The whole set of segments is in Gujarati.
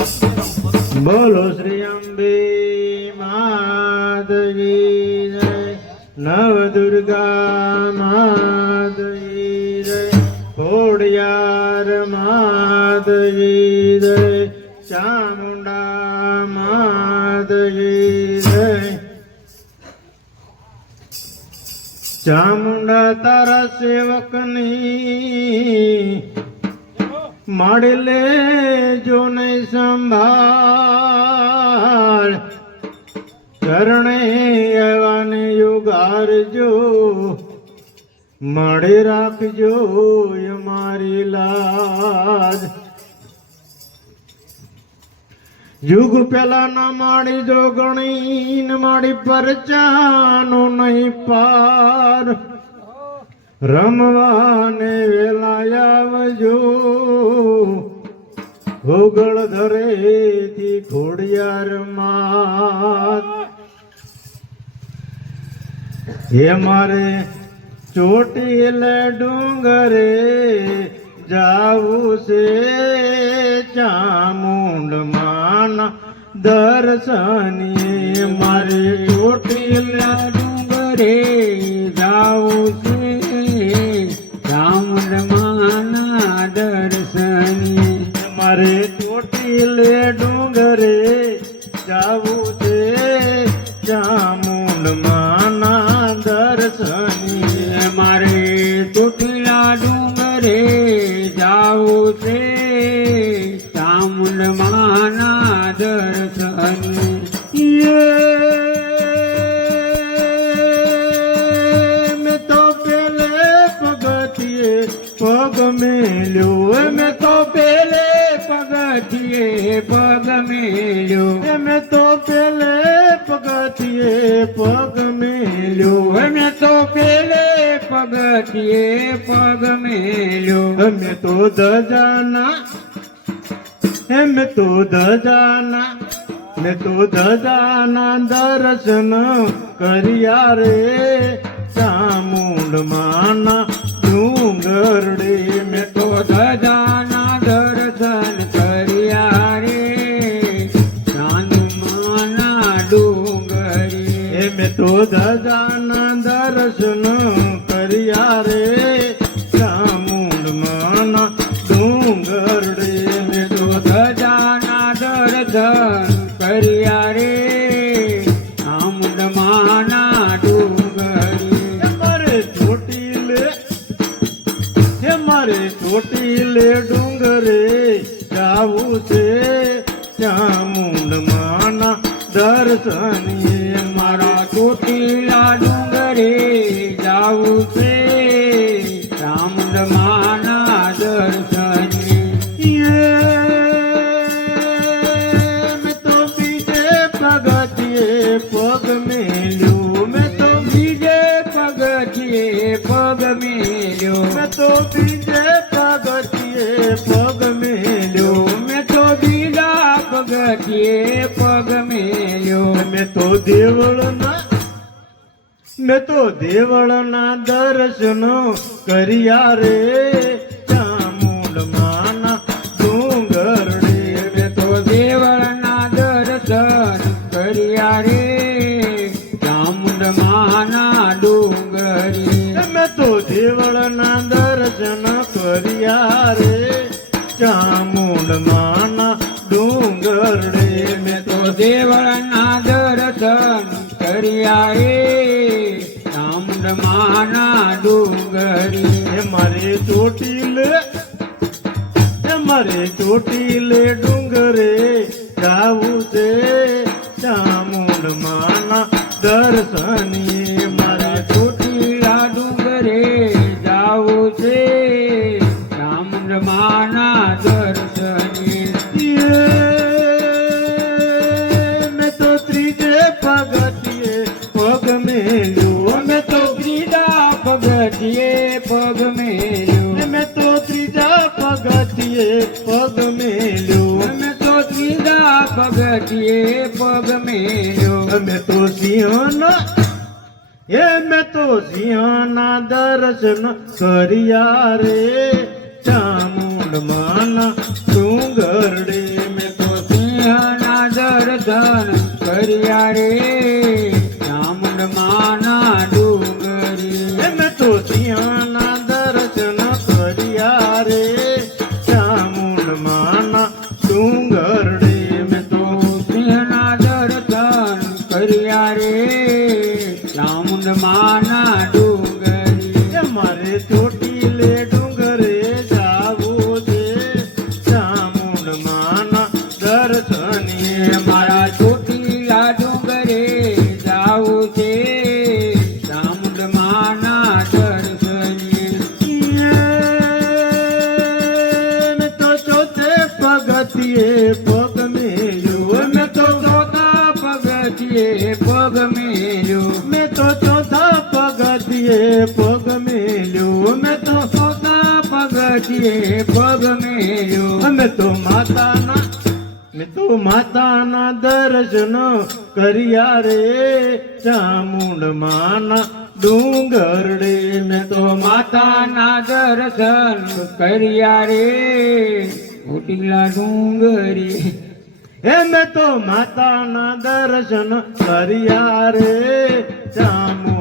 બોલો શ્રી અંબે માધવી નવ દુર્ગા માધવી ખોડિયાર માધવી ચામુંડા માધવી ચામુંડા તારા સેવકની મળલે જો નહીં સંભાળ. ચરણે આવવાને યુગારજો મળે રાખજો મારી લાજ. યુગ પેલા ના માડી જો ગણી ન માડી પરચાનો નહીં પાર. રમવાને વેલાયાવજો ભોગળ ધરેથી ઘોડિયાર માત. હે મારે ચોટીલે ડુંગરે જાવું છે. ચામુંડ માના દર્શનીએ મારે ચોટીલા ડુંગરે ચોટીલે ડુંગરે જાવું છે ચામુંડમાના દર્શન. મારે ચોટીલા ડુંગરે જાવું છે પગથિયે પગ મેલ્યો. અમે તો પેલે પગથિયે પગ મેલ્યો. અમે તો દજાના એમ તો દજાના મેં તો દજાના દર્શન કર્યા રે. ચામુંડ માના ડુંગરડે મેં તો દજાના દજાના દર્શન કર્યા રે. ચામુંડ માના ડુંગરડે મેં તો દજાના દર્શન કર્યા રે. ચામુંડમાના ડુંગરી મારે ચોટીલે હે મારે ચોટીલે ડુંગરે જાવું છે. ચામુંડ માના દર્શનીએ મારા ચોટીલા ડુંગરે જાવું છે. ચામુંડ માના દર્શનીએ મેં તો બીજે પગથિયે પગ મેલ્યો. મેં તો બીજે પગથિયે પગ મેલ્યો. મેં તો બીજે પગથિયે પગ મેલ્યો. મેં તો બીજા પગથિયે પગ મેલ્યો. મેં તો મેં તો દેવળના દર્શન કર્યા રે. ચામુંડ માના ડુંગરડે મેં તો દેવળના દર્શન કર્યા રે. ચામુંડ માના ડુંગરી મેં તો દેવળના દર્શન કર્યા રે. ચામુંડ માના ડુંગરડે મેં તો દેવળના દર્શન કર્યા રે. માના ડુંગરી. મારે ચોટીલે મારે ચોટીલે ડુંગરે જાવું છે ચામુંડ માના દર્શનીએ. મારે ચોટીલા ડુંગરે જાવું છે ચામુંડ માના દર્શની મેં તો ત્રીજે પગથિયે પગ મેલ્યો. લ્યો અમે તો સિંહના હે મેં તો સિંહના દર્શન કર્યા રે. ચામુંડમાના ડુંગરડે મેં તો સિંહના દર્શન કર્યા રે. કર્યા રે ચામુંડ માના ડુંગરી. મારે ચોટી ચોટીલે ડુંગરે જાવું છે. ચામુંડ માના દર્શને મારા ચોટીલા ડુંગરે જાવું છે. ચામુંડ માના દર્શને તો ચોથે પગથિયે પગ મેં તો ચોથા પગથિયે પગ મેલ્યો. મેં તો ચોથા પગથિયે પગ મેલ્યો. મેં તો ચોથા પગથિયે પગ મેલ્યો. અમે તો માતાના, મેં તો માતાના દર્શન કર્યા રે. ચામુંડ માના ડુંગરડે મેં તો માતાના દર્શન કર્યા રે. ચોટીલા ડુંગરી હે તો માતાના દર્શન કર્યા રે. ચામુંડ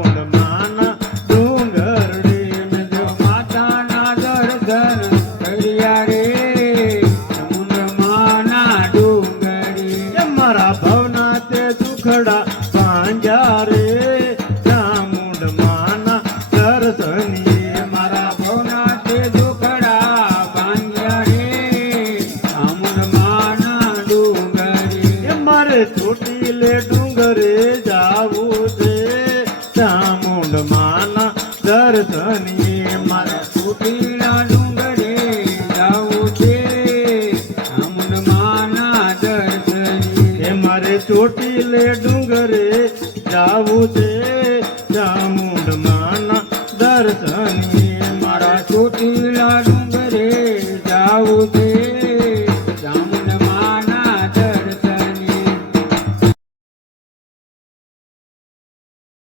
દર્શનીએ મારા ચોટીલા ડુંગરે જાવું છે ચામુંડમાના દર્શને મારે ચોટીલે ડુંગરે જાવું છે.